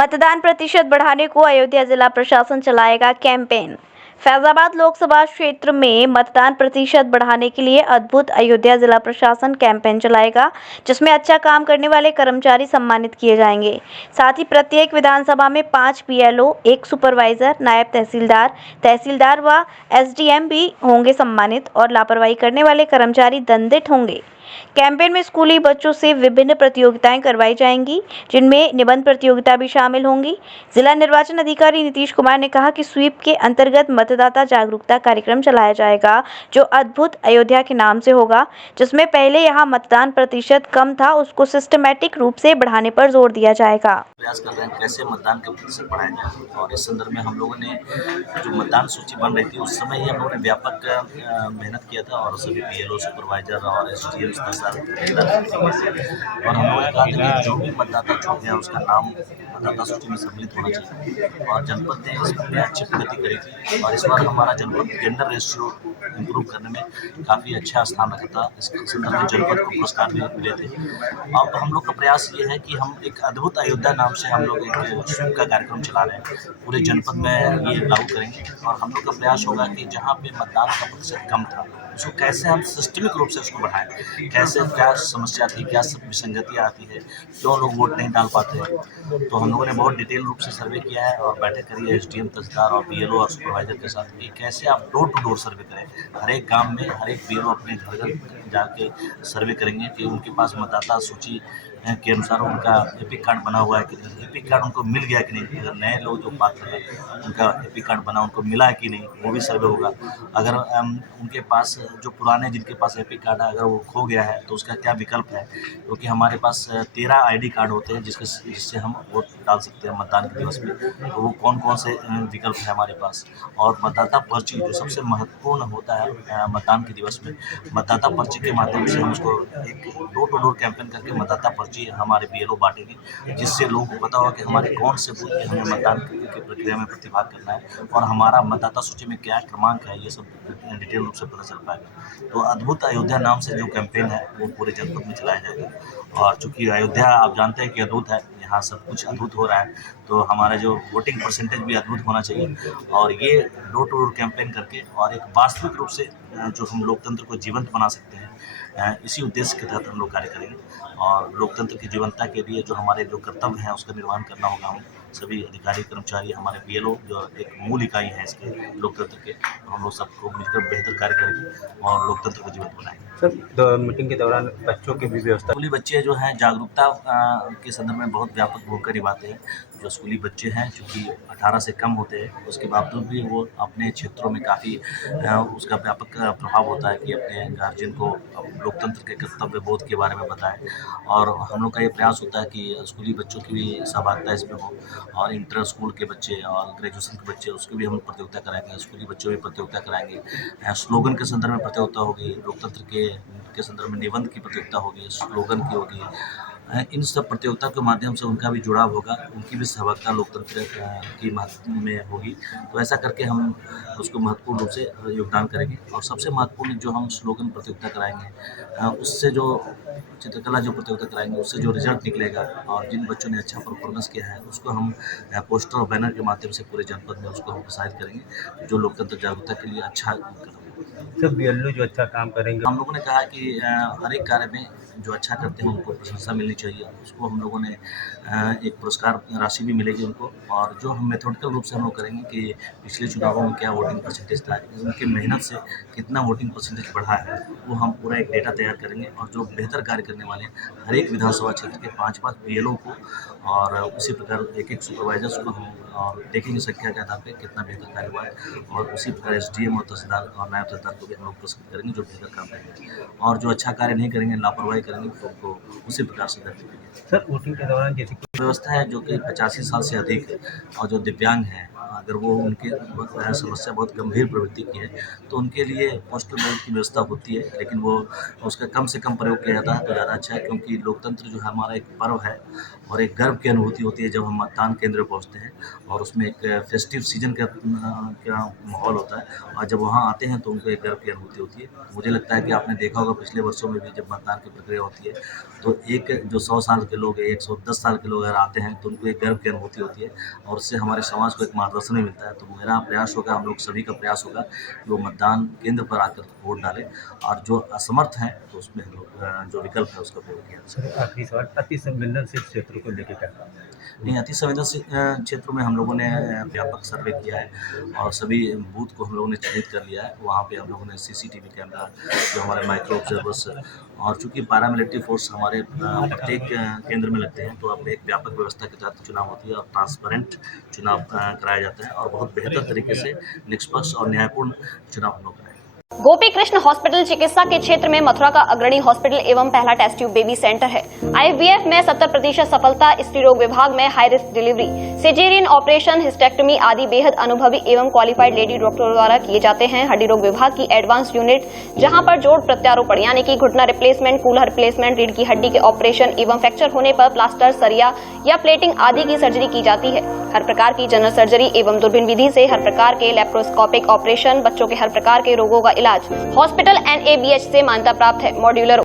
मतदान प्रतिशत बढ़ाने को अयोध्या जिला प्रशासन चलाएगा कैंपेन। फैजाबाद लोकसभा क्षेत्र में मतदान प्रतिशत बढ़ाने के लिए अद्भुत अयोध्या जिला प्रशासन कैंपेन चलाएगा, जिसमें अच्छा काम करने वाले कर्मचारी सम्मानित किए जाएंगे। साथ ही प्रत्येक विधानसभा में 5 बीएलओ, 1 सुपरवाइजर, नायब तहसीलदार, तहसीलदार व एसडीएम भी होंगे सम्मानित और लापरवाही करने वाले कर्मचारी दंडित होंगे। कैंपेन में स्कूली बच्चों से विभिन्न प्रतियोगिताएं करवाई जाएंगी, जिनमें निबंध प्रतियोगिता भी शामिल होंगी। जिला निर्वाचन अधिकारी नीतीश कुमार ने कहा कि स्वीप के अंतर्गत मतदाता जागरूकता कार्यक्रम चलाया जाएगा, जो अद्भुत अयोध्या के नाम से होगा, जिसमें पहले यहां मतदान प्रतिशत कम था, उसको सिस्टमैटिक रूप से बढ़ाने पर जोर दिया जाएगा। प्रयास कर रहे हैं कैसे मतदान का प्रतिशत बढ़ाया जाए, और इस संदर्भ में हम लोगों ने जो मतदान सूची बन रही थी उस समय ही हम लोगों ने व्यापक मेहनत किया था, और सभी बीएलओ, सुपरवाइजर और एसडीएम और हम लोगों ने कहा था कि जो भी मतदाता छूट गया उसका नाम मतदाता सूची में सम्मिलित होना चाहिए, और जनपद ने इसमें अच्छी प्रगति करी थी। और इस बार हमारा जनपद जेंडर रेशियो इम्प्रूव करने में काफ़ी अच्छा स्थान रखा था। इस संदर्भ में जनपद को पुरस्कार भी मिले थे। अब हम लोग का प्रयास ये है कि हम एक अद्भुत अयोध्या नाम से हम लोग एक स्वीप का कार्यक्रम चला रहे हैं, पूरे जनपद में ये लागू करेंगे। और हम लोग का प्रयास होगा कि जहाँ पे मतदान का प्रतिशत कम था उसको कैसे हम सिस्टमिक रूप से उसको बढ़ाएं, कैसे क्या समस्या थी, क्या सब विसंगतियाँ आती है, क्यों लोग वोट नहीं डाल पाते हैं। तो हम लोगों ने बहुत डिटेल रूप से सर्वे किया है और बैठक करी है एसडीएम, तहसीलदार और बीएलओ और सुपरवाइजर के साथ कि कैसे आप डोर टू डोर सर्वे करें। हर एक गाँव में हर एक बीएलओ अपने घर घर जाके सर्वे करेंगे कि उनके पास मतदाता सूची के अनुसार उनका एपिक कार्ड बना हुआ है कि नहीं, एपिक कार्ड उनको मिल गया कि नहीं, अगर नए लोग जो पात्र हैं उनका एपिक कार्ड बना उनको मिला है कि नहीं, वो भी सर्वे होगा। अगर उनके पास जो पुराने जिनके पास एपिक कार्ड है अगर वो खो गया है तो उसका क्या विकल्प है, क्योंकि हमारे पास 13 आईडी कार्ड होते हैं जिससे हम वोट डाल सकते हैं मतदान के दिवस में। तो वो कौन कौन से विकल्प है हमारे पास, और मतदाता पर्ची जो सबसे महत्वपूर्ण होता है मतदान के दिवस में, मतदाता पर्ची के माध्यम से हम उसको एक डोर टू डोर कैंपेन करके मतदाता पर्ची हमारे बीएलओ बांटेंगे, जिससे लोगों को पता होगा कि हमारे कौन से बूथ पे हमें मतदान की प्रक्रिया में प्रतिभाग करना है और हमारा मतदाता सूची में क्या क्रमांक है, ये सब डिटेल रूप से पता चल पाएगा। तो अद्भुत अयोध्या नाम से जो कैंपेन है वो पूरे जनपद में चलाया जाएगा। और चूंकि अयोध्या आप जानते हैं कि अद्भुत है, यहाँ सब कुछ अद्भुत हो रहा है, तो हमारा जो वोटिंग परसेंटेज भी अद्भुत होना चाहिए। और ये डोर टू डोर कैंपेन करके और एक वास्तविक रूप से जो हम लोकतंत्र को जीवंत बना सकते हैं, इसी उद्देश्य के तहत हम लोग कार्य करेंगे। और लोकतंत्र की जीवंतता के लिए जो हमारे जो कर्तव्य हैं उसका निर्वहन करना होगा। हम सभी अधिकारी कर्मचारी हमारे बीएलओ जो एक मूल इकाई है इसके लोकतंत्र के, तो हम लोग सबको मिलकर बेहतर कार्य करेंगे और लोकतंत्र को जीवंत बनाएंगे। सर, मीटिंग के दौरान बच्चों की भी व्यवस्था। स्कूली बच्चे जो हैं जागरूकता के संदर्भ में बहुत व्यापक भूमिका निभाते हैं। जो स्कूली बच्चे हैं चूँकि 18 से कम होते हैं, उसके बावजूद भी वो अपने क्षेत्रों में काफ़ी उसका व्यापक प्रभाव होता है कि अपने गार्जियन को लोकतंत्र के कर्तव्य बोध के बारे में बताएं। और हम लोग का ये प्रयास होता है कि स्कूली बच्चों की भी सहभागिता इसमें हो, और इंटर स्कूल के बच्चे और ग्रेजुएशन के बच्चे उसकी भी हम प्रतियोगिता कराएंगे, स्कूली बच्चों की प्रतियोगिता कराएंगे। स्लोगन के संदर्भ में प्रतियोगिता होगी, लोकतंत्र के संदर्भ में निबंध की प्रतियोगिता होगी, स्लोगन की होगी। इन सब प्रतियोगिता के माध्यम से उनका भी जुड़ाव होगा, उनकी भी सहभागिता लोकतंत्र की महत्व में होगी। तो ऐसा करके हम उसको महत्वपूर्ण रूप से योगदान करेंगे। और सबसे महत्वपूर्ण जो हम स्लोगन प्रतियोगिता कराएंगे, उससे जो चित्रकला जो प्रतियोगिता कराएंगे उससे जो रिजल्ट निकलेगा और जिन बच्चों ने अच्छा परफॉर्मेंस किया है उसको हम पोस्टर और बैनर के माध्यम से पूरे जनपद में उसको हम प्रसारित करेंगे, जो लोकतंत्र जागरूकता के लिए अच्छा कदम है। सब बीएलओ जो अच्छा काम करेंगे। हम लोगों ने कहा कि हर एक कार्य में जो अच्छा करते हैं उनको प्रशंसा मिलनी चाहिए। उसको हम लोगों ने एक पुरस्कार राशि भी मिलेगी उनको। और जो हम मेथोडिकल रूप से हम लोग करेंगे कि पिछले चुनावों में क्या वोटिंग परसेंटेज था, उनकी मेहनत से कितना वोटिंग परसेंटेज बढ़ा है, वो हम पूरा एक डेटा तैयार करेंगे। और जो बेहतर कार्य करने वाले हर एक विधानसभा क्षेत्र के 5-5 बीएलओ को और उसी प्रकार एक-एक सुपरवाइजर्स को हम और देखेंगे संख्या के आधार पे कितना बेहतर कार्य हुआ है। और उसी प्रकार एसडीएम और तहसीलदार और नायब तहसीलदार को भी हम लोग पुरस्कृत करेंगे जो बेहतर काम करेंगे। और जो अच्छा कार्य नहीं करेंगे, लापरवाही करेंगे, तो उनको उसी प्रकार से दंड देंगे। सर, वोटिंग के दौरान जैसे व्यवस्था है जो कि 85 साल से अधिक है और जो दिव्यांग हैं, अगर वो उनके समस्या बहुत गंभीर प्रवृत्ति की है तो उनके लिए पोस्टल बैलेट की व्यवस्था होती है, लेकिन वो उसका कम से कम प्रयोग किया जाता है तो ज़्यादा अच्छा है। क्योंकि लोकतंत्र जो है हमारा एक पर्व है और एक गर्व की अनुभूति होती है जब हम मतदान केंद्र पहुंचते हैं और उसमें एक फेस्टिव सीजन का माहौल होता है और जब वहां आते हैं तो उनको एक गर्व की अनुभूति होती है। मुझे लगता है कि आपने देखा होगा पिछले वर्षों में भी जब मतदान की प्रक्रिया होती है तो एक जो 100 साल के लोग हैं, 110 साल के लोग अगर आते हैं तो उनको एक गर्व की अनुभूति होती है और उससे हमारे समाज को एक मार्गदर्शन भी मिलता है। तो मेरा प्रयास होगा, हम लोग सभी का प्रयास होगा कि वो मतदान केंद्र पर आकर वोट डालें और जो असमर्थ हैं तो उसमें हम लोग जो विकल्प है उसका प्रयोग किया जाए। सर आखिरी सवाल, अति संवेदनशील क्षेत्र को लेकर क्या कहा? नहीं, अति संवेदनशील क्षेत्रों में हम लोगों ने व्यापक सर्वे किया है और सभी बूथ को हम लोगों ने चिन्हित कर लिया है। वहाँ पे हम लोगों ने सीसीटीवी कैमरा, जो हमारे माइक्रो ऑब्जर्वर्स और चूँकि पैरामिलिट्री फोर्स हमारे प्रत्येक केंद्र में लगते हैं तो अब एक व्यापक व्यवस्था के तहत चुनाव होती है और ट्रांसपेरेंट चुनाव कराया जाता है और बहुत बेहतर तरीके से निष्पक्ष और न्यायपूर्ण चुनाव हम लोग कराएंगे। गोपी कृष्ण हॉस्पिटल चिकित्सा के क्षेत्र में मथुरा का अग्रणी हॉस्पिटल एवं पहला टेस्ट ट्यूब बेबी सेंटर है। IVF में 70% सफलता, स्त्री रोग विभाग में high risk delivery, caesarean operation, hysterectomy आदि बेहद अनुभवी एवं क्वालिफाइड लेडी डॉक्टरों द्वारा किए जाते हैं। हड्डी रोग विभाग की एडवांस यूनिट जहां पर जोड़ प्रत्यारोपण यानी कि घुटना रिप्लेसमेंट, कूल्हा रिप्लेसमेंट, रीढ़ की हड्डी के ऑपरेशन एवं फ्रैक्चर होने पर प्लास्टर, सरिया या प्लेटिंग आदि की सर्जरी की जाती है। हर प्रकार की जनरल सर्जरी एवं दूरबीन विधि से हर प्रकार के लेप्रोस्कोपिक ऑपरेशन, बच्चों के हर प्रकार के रोगों का इलाज हॉस्पिटल NABH से मान्यता प्राप्त है। मॉड्यूलर